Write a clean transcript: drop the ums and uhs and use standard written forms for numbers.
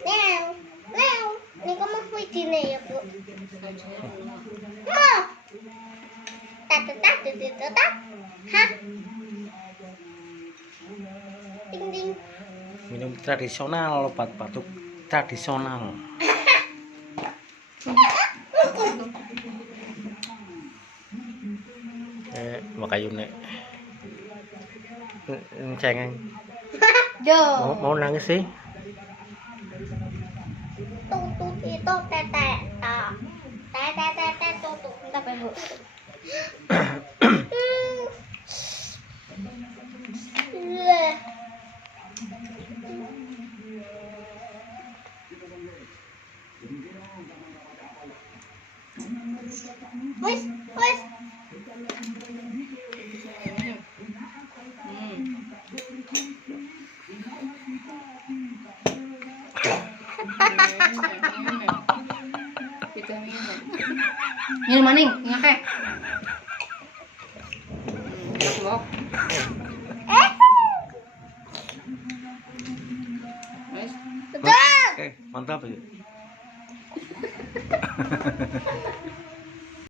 Meow, meow. Ini kamu video ya, Bu? Mau? Tak. Hah? Ding ding. Minum tradisional, obat batuk tradisional. Makayun cengeng. Mau nangis sih? Tutut itu tete. Tete tutut. Entar Bu. Wes. Ini maning, ngake. Blok. Wes. Betul. Oke, mantap ya.